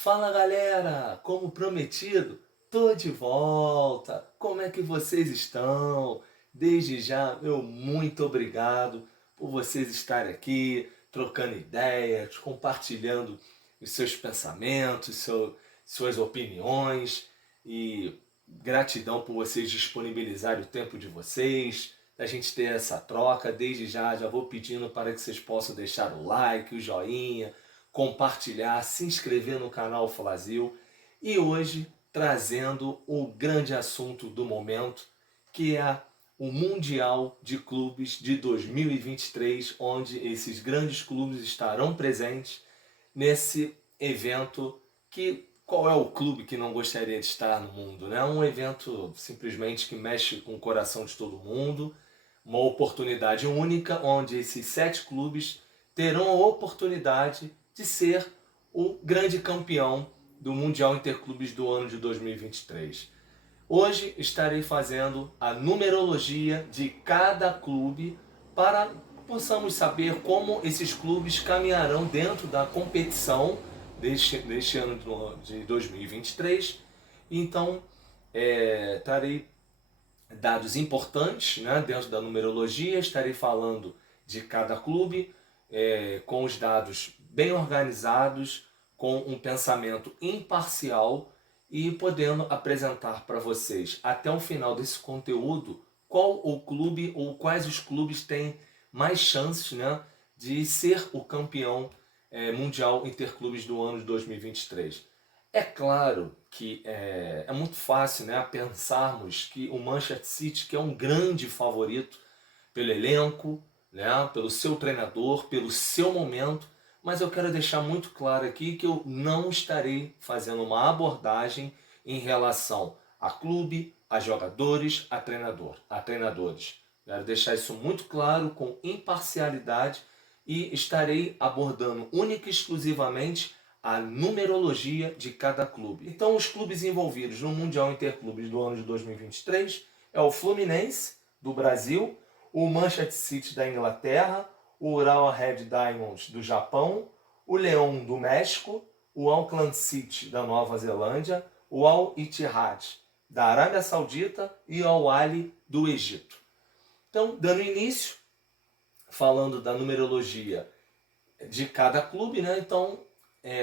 Fala galera, como prometido, tô de volta. Como é que vocês estão? Desde já, meu muito obrigado por vocês estarem aqui, trocando ideias, compartilhando os seus pensamentos, suas opiniões e gratidão por vocês disponibilizarem o tempo de vocês, da gente ter essa troca. Desde já, já vou pedindo para que vocês possam deixar o like, o joinha, compartilhar, se inscrever no canal Flazil e hoje trazendo o grande assunto do momento, que é o Mundial de Clubes de 2023, onde esses grandes clubes estarão presentes nesse evento que qual é o clube que não gostaria de estar no mundo, né? Um evento simplesmente que mexe com o coração de todo mundo, uma oportunidade única onde esses 7 clubes terão a oportunidade de ser o grande campeão do Mundial Interclubes do ano de 2023. Hoje estarei fazendo a numerologia de cada clube para que possamos saber como esses clubes caminharão dentro da competição deste ano de 2023. Então, trarei dados importantes, né, dentro da numerologia, estarei falando de cada clube, com os dados bem organizados, com um pensamento imparcial e podendo apresentar para vocês até o final desse conteúdo qual o clube ou quais os clubes têm mais chances, né, de ser o campeão mundial interclubes do ano de 2023. É claro que é muito fácil, né, pensarmos que o Manchester City, que é um grande favorito pelo elenco, né, pelo seu treinador, pelo seu momento, mas eu quero deixar muito claro aqui que eu não estarei fazendo uma abordagem em relação a clube, a jogadores, a treinadores. Quero deixar isso muito claro, com imparcialidade, e estarei abordando única e exclusivamente a numerologia de cada clube. Então, os clubes envolvidos no Mundial Interclubes do ano de 2023 é o Fluminense, do Brasil, o Manchester City da Inglaterra, o Urawa Red Diamonds do Japão, o Leão do México, o Auckland City da Nova Zelândia, o Al Ittihad da Arábia Saudita e o Al Ahly do Egito. Então, dando início, falando da numerologia de cada clube, né? Então,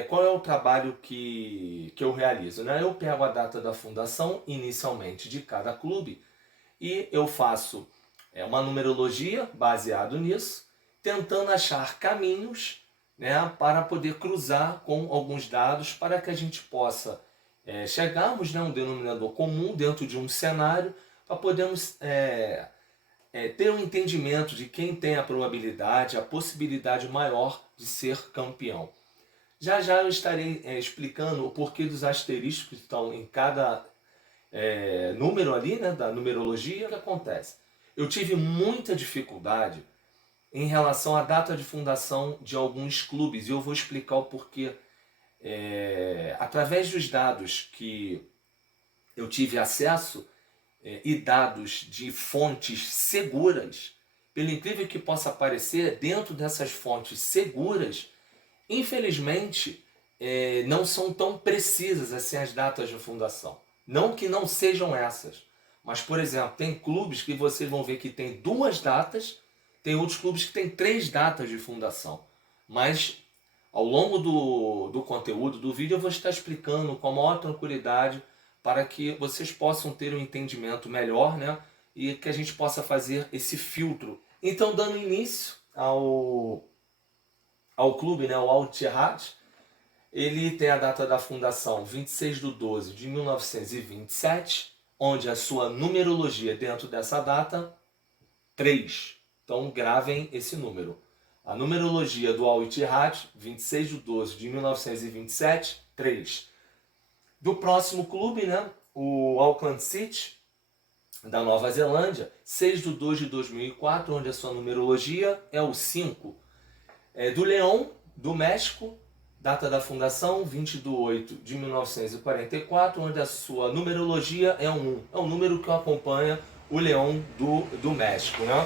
qual é o trabalho que eu realizo, né? Eu pego a data da fundação, inicialmente, de cada clube e eu faço uma numerologia baseado nisso, tentando achar caminhos, né, para poder cruzar com alguns dados para que a gente possa chegarmos, né, a um denominador comum dentro de um cenário para podermos ter um entendimento de quem tem a probabilidade, a possibilidade maior de ser campeão. Já já eu estarei explicando o porquê dos asteriscos que estão em cada número ali, né, da numerologia. O que acontece? Eu tive muita dificuldade em relação à data de fundação de alguns clubes e eu vou explicar o porquê. Através dos dados que eu tive acesso e dados de fontes seguras, pelo incrível que possa parecer, dentro dessas fontes seguras, infelizmente, não são tão precisas assim as datas de fundação. Não que não sejam essas, mas, por exemplo, tem clubes que vocês vão ver que tem 2 datas, tem outros clubes que tem 3 datas de fundação. Mas, ao longo do conteúdo do vídeo, eu vou estar explicando com a maior tranquilidade para que vocês possam ter um entendimento melhor, né? E que a gente possa fazer esse filtro. Então, dando início ao clube, né, o Al Ittihad, ele tem a data da fundação 26/12/1927, onde a sua numerologia dentro dessa data, 3. Então gravem esse número. A numerologia do Al Ittihad, 26/12/1927, 3. Do próximo clube, né, o Auckland City, da Nova Zelândia, 6/2/2004, onde a sua numerologia é o 5. Do Leão, do México, data da fundação 20/8/1944, onde a sua numerologia é um 1. É o número que acompanha o Leão do México, né?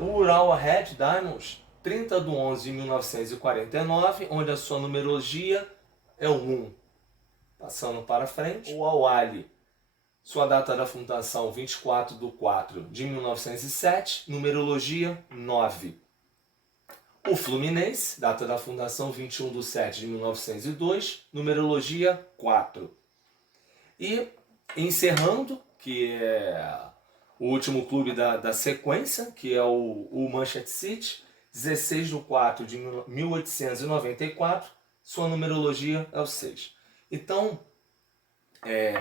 O Urawa Red Diamonds, 30/11/1949, onde a sua numerologia é o 1. Passando para frente, o Al-Ahly, sua data da fundação 24/4/1907, numerologia 9. O Fluminense, data da fundação 21/7/1902, numerologia 4. E encerrando, que é o último clube da sequência, que é o Manchester City, 16/4/1894, sua numerologia é o 6. Então,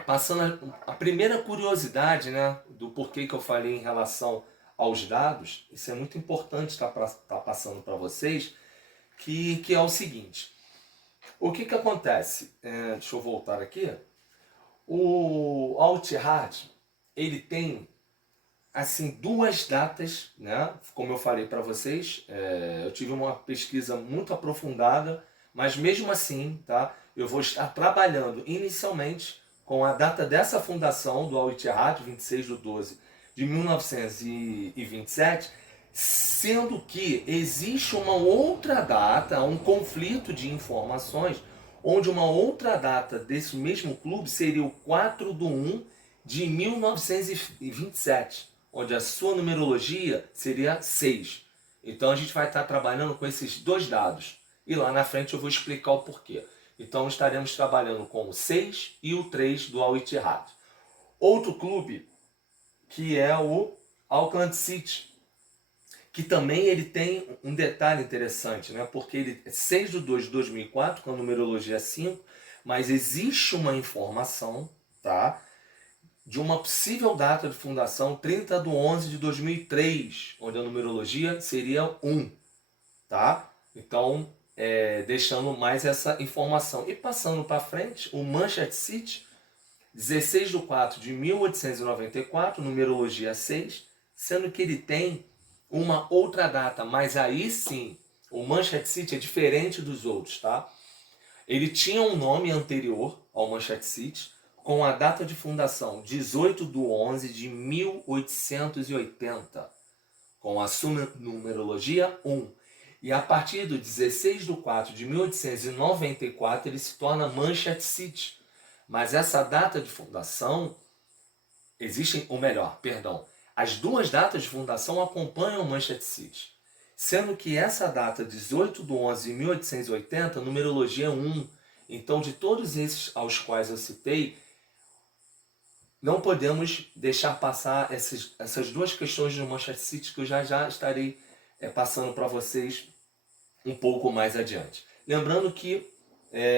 passando a primeira curiosidade, né, do porquê que eu falei em relação aos dados, isso é muito importante estar passando para vocês, que é o seguinte. O que acontece? Deixa eu voltar aqui. O Al-Ittihad, ele tem assim duas datas, né? Como eu falei para vocês, eu tive uma pesquisa muito aprofundada, mas mesmo assim, tá? Eu vou estar trabalhando inicialmente com a data dessa fundação do Al-Ittihad, 26/12/1927, sendo que existe uma outra data, um conflito de informações, onde uma outra data desse mesmo clube seria o 4/1/1927, onde a sua numerologia seria 6. Então a gente vai estar trabalhando com esses dois dados. E lá na frente eu vou explicar o porquê. Então estaremos trabalhando com o 6 e o 3 do Al-Ittihad. Outro clube, que é o Auckland City, que também ele tem um detalhe interessante, né? Porque ele é 6/2/2004, com a numerologia 5, mas existe uma informação, tá, de uma possível data de fundação 30/11/2003, onde a numerologia seria 1, tá? Então, deixando mais essa informação. E passando para frente, o Manchester City, 16/4/1894, numerologia 6, sendo que ele tem uma outra data, mas aí sim, o Manchester City é diferente dos outros, tá? Ele tinha um nome anterior ao Manchester City, com a data de fundação 18/11/1880, com a sua numerologia 1. E a partir do 16/4/1894 ele se torna Manchester City. Mas essa data de fundação, as duas datas de fundação acompanham o Manchester City. Sendo que essa data, 18/11/1880, numerologia 1. Então, de todos esses aos quais eu citei, não podemos deixar passar essas duas questões do Manchester City, que eu já estarei passando para vocês um pouco mais adiante. Lembrando que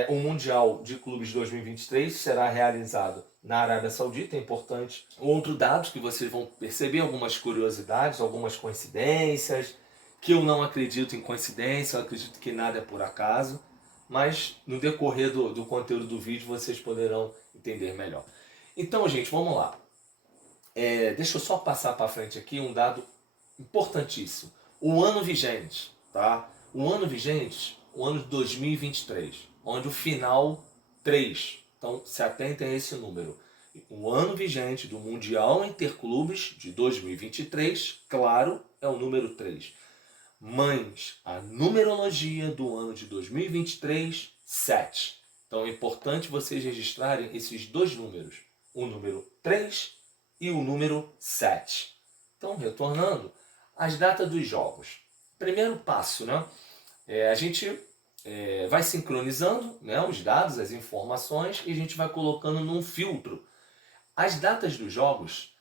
o Mundial de Clubes 2023 será realizado na Arábia Saudita, é importante. Outro dado que vocês vão perceber, algumas curiosidades, algumas coincidências, que eu não acredito em coincidência, eu acredito que nada é por acaso, mas no decorrer do conteúdo do vídeo vocês poderão entender melhor. Então, gente, vamos lá. Deixa eu só passar para frente aqui um dado importantíssimo. O ano vigente, tá? O ano vigente, o ano de 2023, onde o final 3. Então, se atentem a esse número. O ano vigente do Mundial Interclubes de 2023, claro, é o número 3. Mas a numerologia do ano de 2023, 7. Então é importante vocês registrarem esses dois números, o número 3 e o número 7. Então, retornando, as datas dos jogos. Primeiro passo, né? A gente vai sincronizando, né, os dados, as informações, e a gente vai colocando num filtro. As datas dos jogos,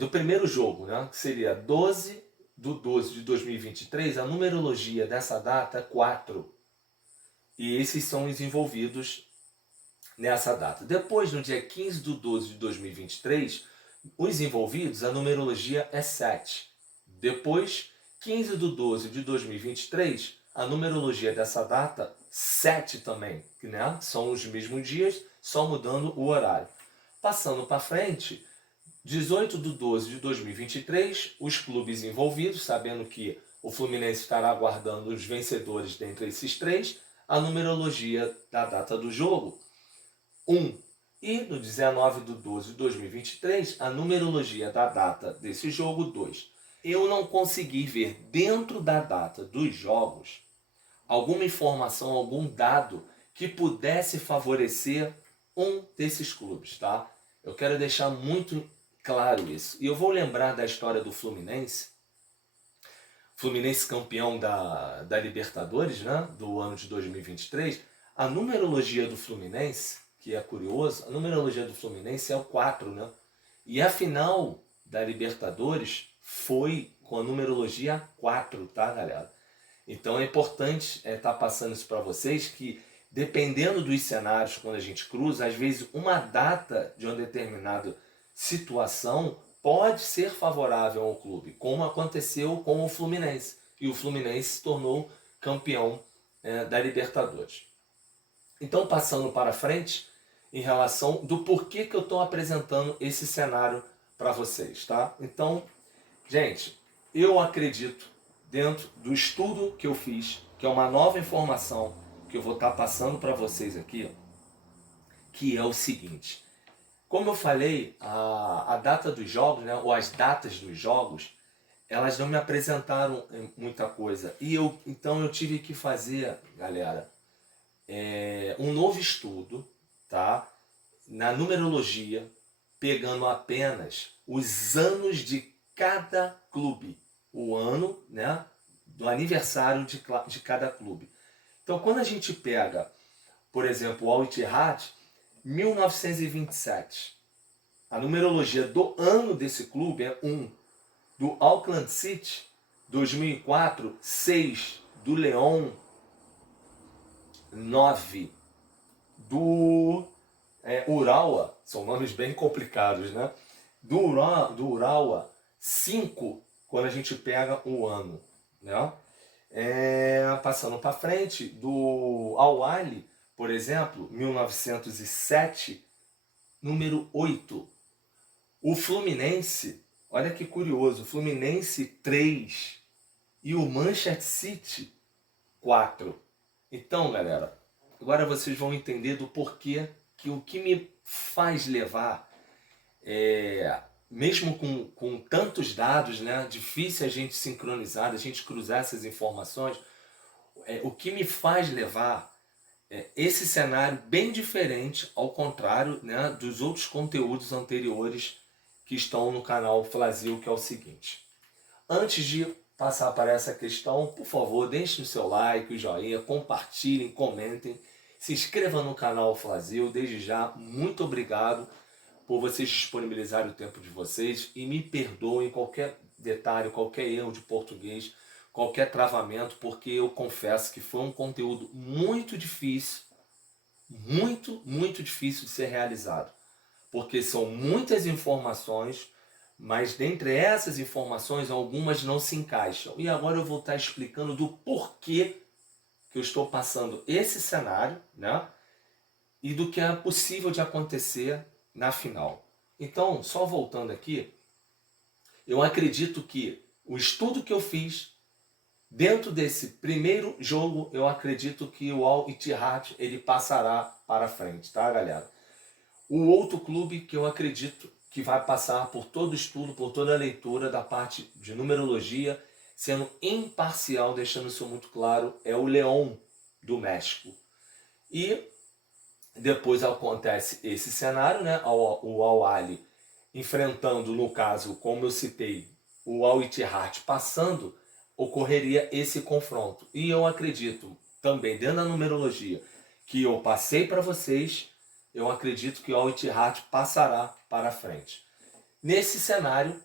do primeiro jogo, né, que seria 12/12/2023, a numerologia dessa data é 4. E esses são os envolvidos nessa data. Depois, no dia 15/12/2023, os envolvidos, a numerologia é 7. Depois, 15/12/2023, a numerologia dessa data, 7 também, né? São os mesmos dias, só mudando o horário. Passando para frente, 18/12/2023, os clubes envolvidos, sabendo que o Fluminense estará aguardando os vencedores dentre esses três, a numerologia da data do jogo, 1. E no 19/12/2023, a numerologia da data desse jogo, 2. Eu não consegui ver dentro da data dos jogos alguma informação, algum dado que pudesse favorecer um desses clubes, tá? Eu quero deixar muito claro isso. E eu vou lembrar da história do Fluminense. Fluminense campeão da Libertadores, né? Do ano de 2023. A numerologia do Fluminense, que é curioso, a numerologia do Fluminense é o 4, né? E a final da Libertadores foi com a numerologia 4, tá, galera? Então é importante estar passando isso para vocês, que dependendo dos cenários quando a gente cruza, às vezes uma data de uma determinada situação pode ser favorável ao clube, como aconteceu com o Fluminense. E o Fluminense se tornou campeão da Libertadores. Então, passando para frente, em relação do porquê que eu estou apresentando esse cenário para vocês, tá? Então, gente, eu acredito, dentro do estudo que eu fiz, que é uma nova informação que eu vou estar passando para vocês aqui, que é o seguinte. Como eu falei, a data dos jogos, né, ou as datas dos jogos, elas não me apresentaram muita coisa. Então eu tive que fazer, galera, um novo estudo, tá? Na numerologia, pegando apenas os anos de cada clube, o ano, né, do aniversário de cada clube. Então, quando a gente pega, por exemplo, o Al Ittihad, 1927, a numerologia do ano desse clube é 1. Do Auckland City, 2004, 6. Do Leão, 9. Do Urawa, são nomes bem complicados, né? Do Urawa, 5, quando a gente pega o ano, né? Passando para frente, do Al-Ahly, por exemplo, 1907, número 8. O Fluminense, olha que curioso, o Fluminense 3 e o Manchester City 4. Então, galera, agora vocês vão entender do porquê que o que me faz levar, mesmo com tantos dados, né, difícil a gente sincronizar, a gente cruzar essas informações, o que me faz levar esse cenário bem diferente, ao contrário, né, dos outros conteúdos anteriores que estão no canal Flasil, que é o seguinte. Antes de passar para essa questão, por favor, deixem o seu like, o joinha, compartilhem, comentem, se inscrevam no canal Flasil. Desde já, muito obrigado por vocês disponibilizarem o tempo de vocês e me perdoem qualquer detalhe, qualquer erro de português, qualquer travamento, porque eu confesso que foi um conteúdo muito difícil, muito difícil de ser realizado, porque são muitas informações, mas dentre essas informações algumas não se encaixam. E agora eu vou estar explicando do porquê que eu estou passando esse cenário, né? E do que é possível de acontecer na final. Então, só voltando aqui, eu acredito que o estudo que eu fiz dentro desse primeiro jogo, eu acredito que o Al Ittihad ele passará para frente, tá, galera? O outro clube que eu acredito que vai passar por todo o estudo, por toda a leitura da parte de numerologia, sendo imparcial, deixando isso muito claro, é o Leão do México. E depois acontece esse cenário, né? O Al-Ahly enfrentando, no caso, como eu citei, o Al Ittihad passando, ocorreria esse confronto. E eu acredito, também dentro da numerologia, que eu passei para vocês, eu acredito que o Al Ittihad passará para frente. Nesse cenário,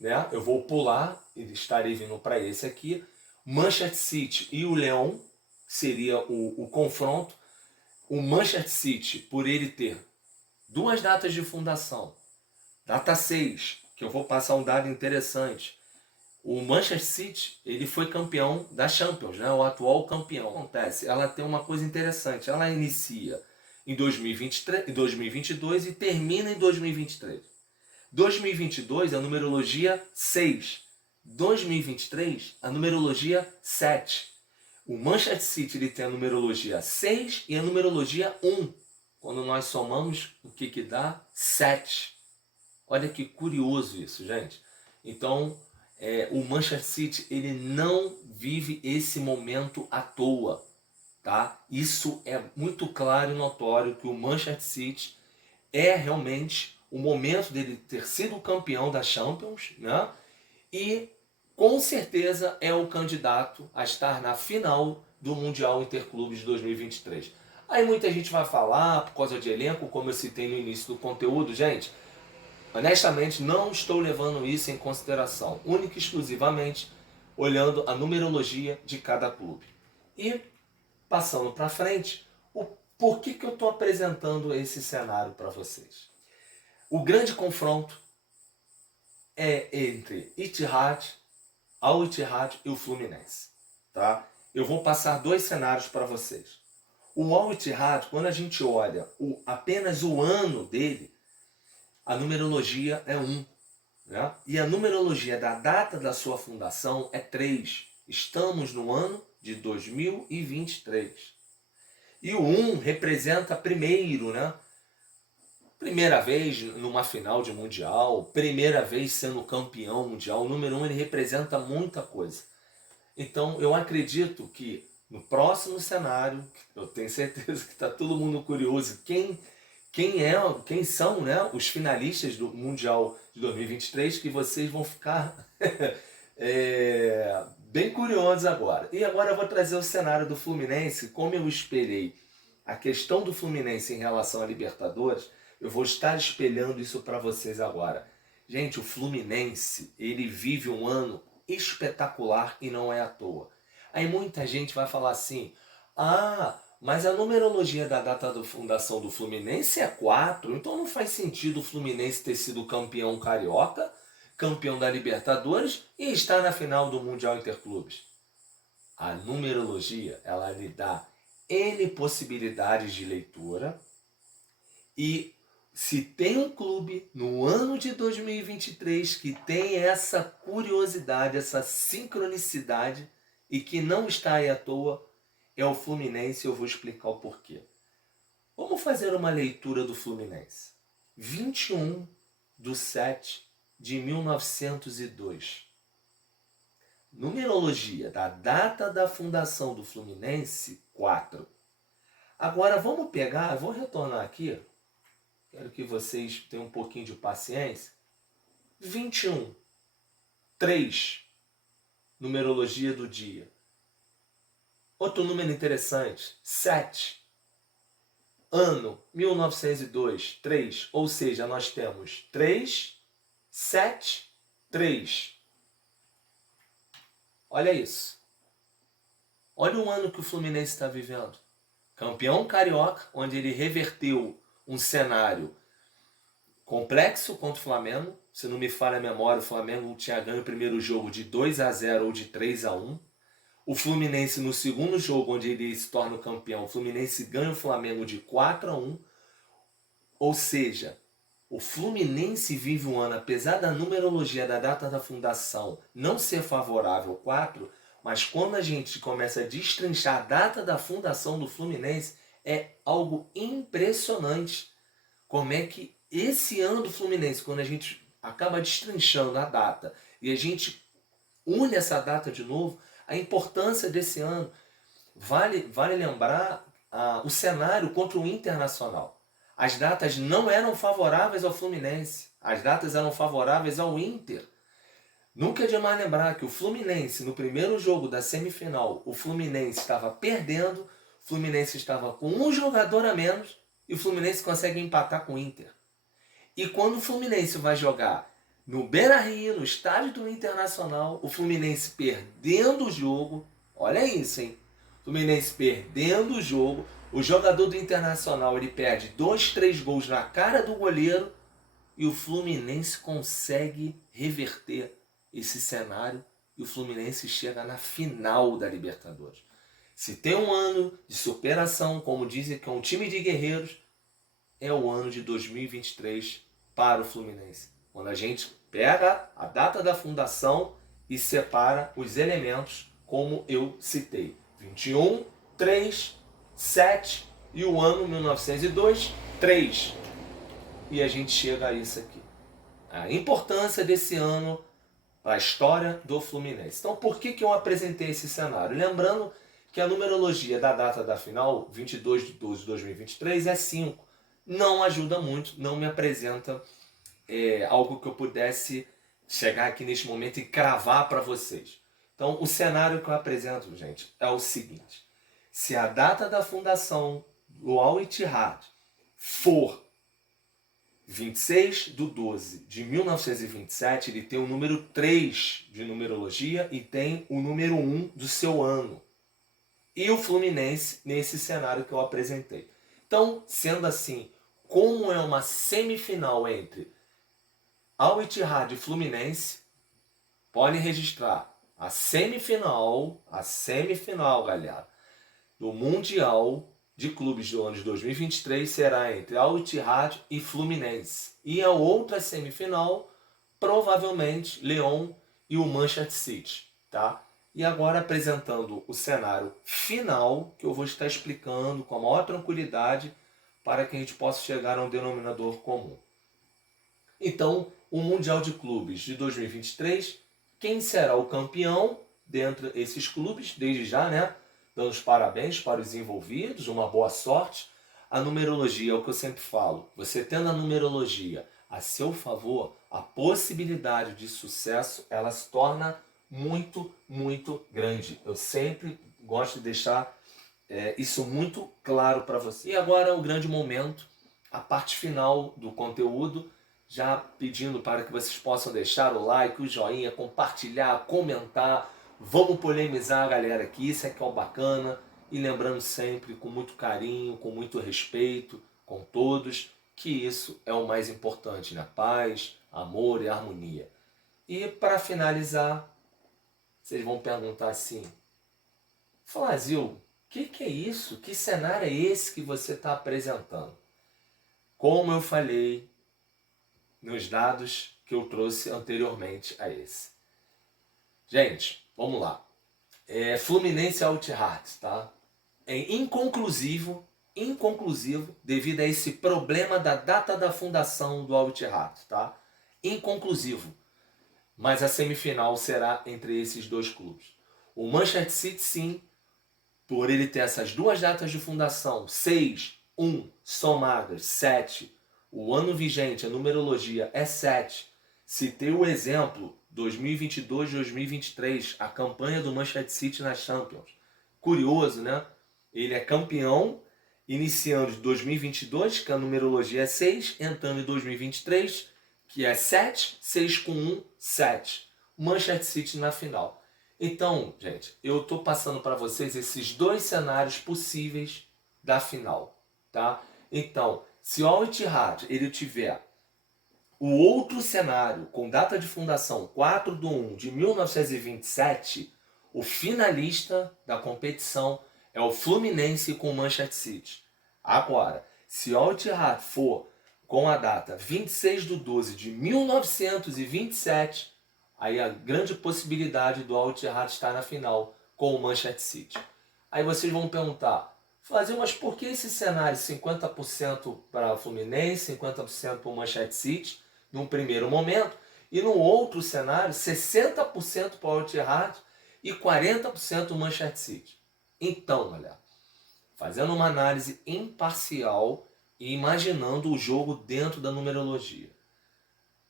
né, eu vou pular e estarei vindo para esse aqui. Manchester City e o Leão seria o confronto. O Manchester City, por ele ter duas datas de fundação, data 6, que eu vou passar um dado interessante. O Manchester City, ele foi campeão da Champions, né? O atual campeão. Acontece, ela tem uma coisa interessante, ela inicia em 2023, 2022 e termina em 2023. 2022, a numerologia 6. 2023, a numerologia 7. O Manchester City ele tem a numerologia 6 e a numerologia 1. Quando nós somamos, o que dá? 7. Olha que curioso isso, gente. Então, o Manchester City ele não vive esse momento à toa. tá? Isso é muito claro e notório que o Manchester City é realmente o momento dele ter sido campeão da Champions, né? E com certeza é o candidato a estar na final do Mundial Interclubes de 2023. Aí muita gente vai falar por causa de elenco, como eu citei no início do conteúdo, gente. Honestamente, não estou levando isso em consideração, única e exclusivamente olhando a numerologia de cada clube. E passando para frente, o porquê que eu estou apresentando esse cenário para vocês. O grande confronto é entre Al Ittihad e o Fluminense, tá? Eu vou passar dois cenários para vocês. O Al Ittihad, quando a gente olha apenas o ano dele, a numerologia é 1, né? E a numerologia da data da sua fundação é 3. Estamos no ano de 2023. E o 1 representa primeiro, né? Primeira vez numa final de mundial, primeira vez sendo campeão mundial. O número 1 ele representa muita coisa. Então eu acredito que no próximo cenário, eu tenho certeza que está todo mundo curioso, quem são, né, os finalistas do Mundial de 2023, que vocês vão ficar bem curiosos agora. E agora eu vou trazer o cenário do Fluminense, como eu esperei a questão do Fluminense em relação à Libertadores, eu vou estar espelhando isso para vocês agora. Gente, o Fluminense, ele vive um ano espetacular e não é à toa. Aí muita gente vai falar assim, mas a numerologia da data da fundação do Fluminense é 4, então não faz sentido o Fluminense ter sido campeão carioca, campeão da Libertadores e estar na final do Mundial Interclubes. A numerologia, ela lhe dá N possibilidades de leitura e se tem um clube no ano de 2023 que tem essa curiosidade, essa sincronicidade e que não está aí à toa, é o Fluminense, eu vou explicar o porquê. Vamos fazer uma leitura do Fluminense. 21/7/1902. Numerologia da data da fundação do Fluminense, 4. Agora vamos pegar, eu vou retornar aqui, quero que vocês tenham um pouquinho de paciência. 21/3, numerologia do dia. Outro número interessante, 7. Ano 1902, 3. Ou seja, nós temos 3, 7, 3. Olha isso. Olha o ano que o Fluminense está vivendo. Campeão carioca, onde ele reverteu um cenário complexo contra o Flamengo. Se não me falha a memória, o Flamengo tinha ganho o primeiro jogo de 2-0 ou de 3-1. O Fluminense no segundo jogo, onde ele se torna o campeão, o Fluminense ganha o Flamengo de 4-1. Ou seja, o Fluminense vive um ano, apesar da numerologia da data da fundação não ser favorável ao 4, mas quando a gente começa a destrinchar a data da fundação do Fluminense, é algo impressionante. Como é que esse ano do Fluminense, quando a gente acaba destrinchando a data e a gente une essa data de novo, a importância desse ano, vale lembrar o cenário contra o Internacional. As datas não eram favoráveis ao Fluminense, as datas eram favoráveis ao Inter. Nunca é demais lembrar que o Fluminense, no primeiro jogo da semifinal, o Fluminense estava perdendo, o Fluminense estava com um jogador a menos e o Fluminense consegue empatar com o Inter. E quando o Fluminense vai jogar no Beira-Rio, no estádio do Internacional, o Fluminense perdendo o jogo, olha isso, hein? O Fluminense perdendo o jogo, o jogador do Internacional ele perde 2, 3 gols na cara do goleiro e o Fluminense consegue reverter esse cenário e o Fluminense chega na final da Libertadores. Se tem um ano de superação, como dizem que é um time de guerreiros, é o ano de 2023 para o Fluminense. Quando a gente pega a data da fundação e separa os elementos como eu citei. 21, 3, 7 e o ano 1902, 3. E a gente chega a isso aqui. A importância desse ano para a história do Fluminense. Então por que eu apresentei esse cenário? Lembrando que a numerologia da data da final, 22/12/2023, é 5. Não ajuda muito, não me apresenta algo que eu pudesse chegar aqui neste momento e cravar para vocês. Então, o cenário que eu apresento, gente, é o seguinte. Se a data da fundação do Al Ittihad for 26/12/1927, ele tem o número 3 de numerologia e tem o número 1 do seu ano. E o Fluminense nesse cenário que eu apresentei. Então, sendo assim, como é uma semifinal entre Al Ittihad e Fluminense, podem registrar a semifinal, galera, do Mundial de Clubes do ano de 2023 será entre Al Ittihad e Fluminense. E a outra semifinal, provavelmente, Leão e o Manchester City, tá? E agora apresentando o cenário final, que eu vou estar explicando com a maior tranquilidade para que a gente possa chegar a um denominador comum. Então, o Mundial de Clubes de 2023, quem será o campeão dentre esses clubes? Desde já, né? Dando os parabéns para os envolvidos, uma boa sorte. A numerologia é o que eu sempre falo. Você tendo a numerologia a seu favor, a possibilidade de sucesso, ela se torna muito, muito grande. Eu sempre gosto de deixar isso muito claro para você. E agora é o grande momento, a parte final do conteúdo, já pedindo para que vocês possam deixar o like, o joinha, compartilhar, comentar. Vamos polemizar, galera, aqui, isso é que é o bacana. E lembrando sempre, com muito carinho, com muito respeito, com todos, que isso é o mais importante, né? Paz, amor e harmonia. E para finalizar, vocês vão perguntar assim, Flazil, o que é isso? Que cenário é esse que você está apresentando? Como eu falei nos dados que eu trouxe anteriormente a esse. Gente, vamos lá. Fluminense Al Ittihad, tá? É inconclusivo devido a esse problema da data da fundação do Al Ittihad, tá? Inconclusivo. Mas a semifinal será entre esses dois clubes. O Manchester City, sim, por ele ter essas duas datas de fundação, 6, 1, somadas, 7. O ano vigente, a numerologia é 7. Citei o exemplo 2022-2023, a campanha do Manchester City na Champions. Curioso, né? Ele é campeão iniciando de 2022, que a numerologia é 6, entrando em 2023, que é 7, 6 com 1, 7. Manchester City na final. Então, gente, eu estou passando para vocês esses dois cenários possíveis da final, tá? Então, se o Al Ittihad ele tiver o outro cenário com data de fundação 4/1/1927, o finalista da competição é o Fluminense com o Manchester City. Agora, se o Al Ittihad for com a data 26/12/1927, aí a grande possibilidade do Al Ittihad estar na final com o Manchester City. Aí vocês vão perguntar, mas por que esse cenário 50% para o Fluminense, 50% para o Manchester City, num primeiro momento, e no outro cenário 60% para o Al Ittihad e 40% o Manchester City? Então, galera, fazendo uma análise imparcial e imaginando o jogo dentro da numerologia.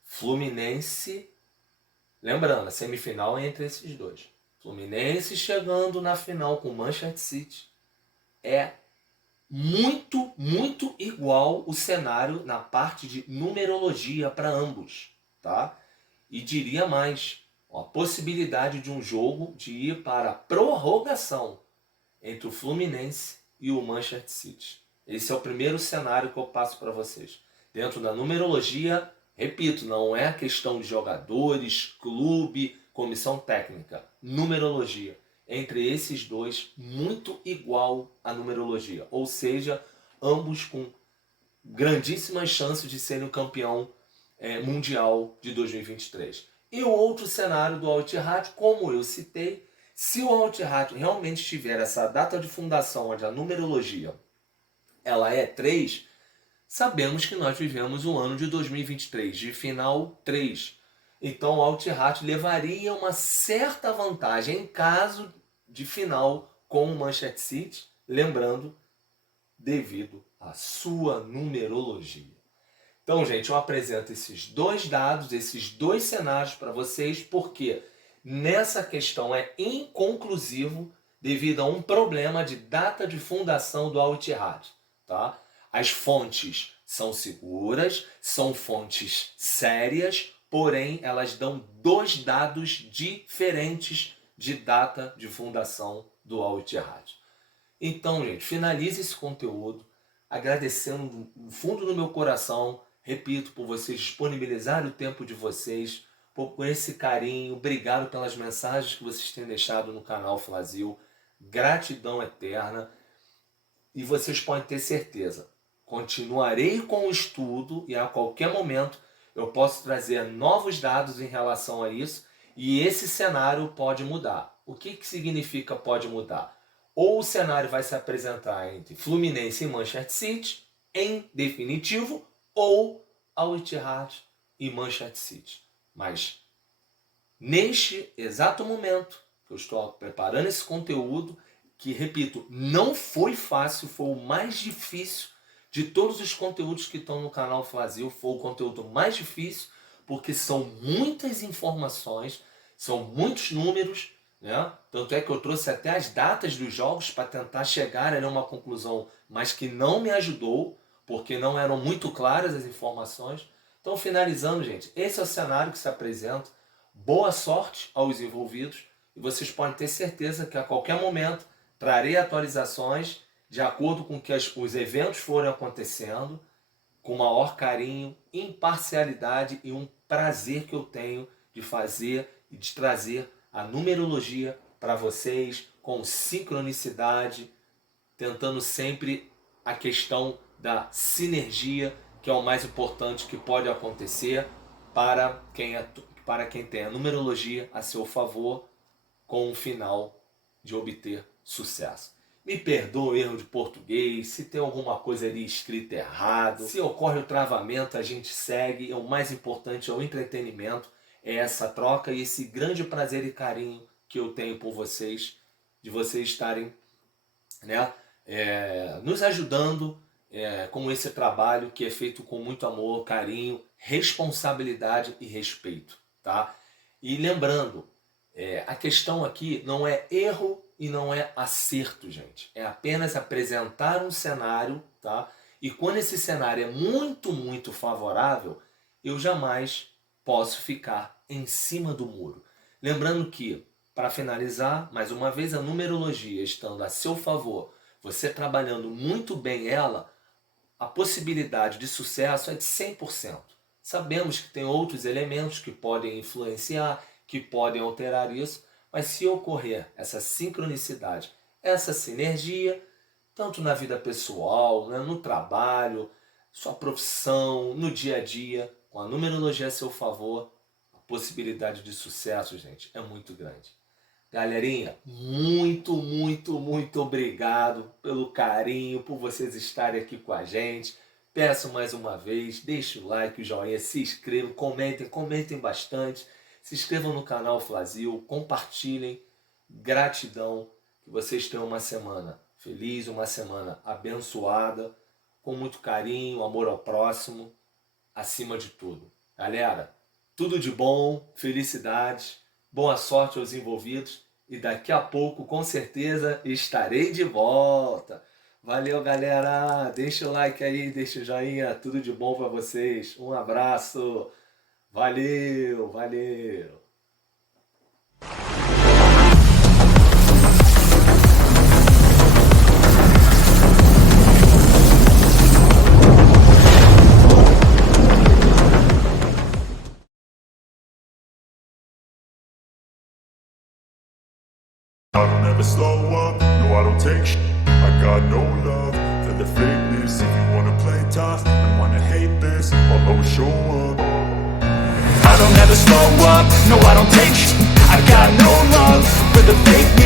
Fluminense, lembrando, a semifinal é entre esses dois. Fluminense chegando na final com o Manchester City. É muito, muito igual o cenário na parte de numerologia para ambos, tá? E diria mais, a possibilidade de um jogo de ir para a prorrogação entre o Fluminense e o Manchester City. Esse é o primeiro cenário que eu passo para vocês. Dentro da numerologia, repito, não é questão de jogadores, clube, comissão técnica. Numerologia. Entre esses dois, muito igual à numerologia. Ou seja, ambos com grandíssimas chances de serem o campeão mundial de 2023. E o outro cenário do Al Ittihad, como eu citei, se o Al Ittihad realmente tiver essa data de fundação, onde a numerologia ela é 3, sabemos que nós vivemos o ano de 2023, de final 3. Então o Al Ittihad levaria uma certa vantagem em caso de final com o Manchester City, lembrando, devido à sua numerologia. Então, gente, eu apresento esses dois dados, esses dois cenários para vocês, porque nessa questão é inconclusivo devido a um problema de data de fundação do Al Ittihad, tá? As fontes são seguras, são fontes sérias, porém elas dão dois dados diferentes de data de fundação do Al Ittihad. Então, gente, finalize esse conteúdo agradecendo do fundo do meu coração, repito, por vocês disponibilizarem o tempo de vocês, por esse carinho, obrigado pelas mensagens que vocês têm deixado no canal Flazil, gratidão eterna, e vocês podem ter certeza, continuarei com o estudo e a qualquer momento eu posso trazer novos dados em relação a isso e esse cenário pode mudar. O que significa pode mudar? Ou o cenário vai se apresentar entre Fluminense e Manchester City, em definitivo, ou Al Ittihad e Manchester City. Mas, neste exato momento que eu estou preparando esse conteúdo, que, repito, não foi fácil, foi o mais difícil de todos os conteúdos que estão no canal Flazil, foi o conteúdo mais difícil, porque são muitas informações, são muitos números, né? Tanto é que eu trouxe até as datas dos jogos para tentar chegar a uma conclusão, mas que não me ajudou, porque não eram muito claras as informações. Então, finalizando, gente, esse é o cenário que se apresenta. Boa sorte aos envolvidos e vocês podem ter certeza que a qualquer momento trarei atualizações de acordo com que os eventos forem acontecendo, com maior carinho, imparcialidade e um prazer que eu tenho de fazer e de trazer a numerologia para vocês com sincronicidade, tentando sempre a questão da sinergia, que é o mais importante que pode acontecer para quem tem a numerologia a seu favor, com o final de obter sucesso. Me perdoa o erro de português, se tem alguma coisa ali escrita errado, se ocorre o travamento, a gente segue. O mais importante é o entretenimento, é essa troca e esse grande prazer e carinho que eu tenho por vocês, de vocês estarem, né, nos ajudando com esse trabalho que é feito com muito amor, carinho, responsabilidade e respeito, tá? E lembrando, a questão aqui não é erro e não é acerto, gente. É apenas apresentar um cenário, tá? E quando esse cenário é muito, muito favorável, eu jamais posso ficar em cima do muro. Lembrando que, para finalizar, mais uma vez, a numerologia estando a seu favor, você trabalhando muito bem ela, a possibilidade de sucesso é de 100%. Sabemos que tem outros elementos que podem influenciar, que podem alterar isso, mas se ocorrer essa sincronicidade, essa sinergia, tanto na vida pessoal, né, no trabalho, sua profissão, no dia a dia, com a numerologia a seu favor, a possibilidade de sucesso, gente, é muito grande. Galerinha, muito, muito, muito obrigado pelo carinho, por vocês estarem aqui com a gente. Peço mais uma vez, deixe o like, o joinha, se inscrevam, comentem bastante. Se inscrevam no canal Flazil, compartilhem. Gratidão, que vocês tenham uma semana feliz, uma semana abençoada, com muito carinho, amor ao próximo, acima de tudo. Galera, tudo de bom, felicidades, boa sorte aos envolvidos e daqui a pouco, com certeza, estarei de volta. Valeu, galera! Deixa o like aí, deixa o joinha, tudo de bom para vocês. Um abraço! Valeu, valeu! I don't ever slow up, no I don't take sh**. I got no love for the fakeness. If you wanna play tough and wanna hate this, I'll always show up. I don't ever slow up, no I don't take sh**. I got no love for the fakeness.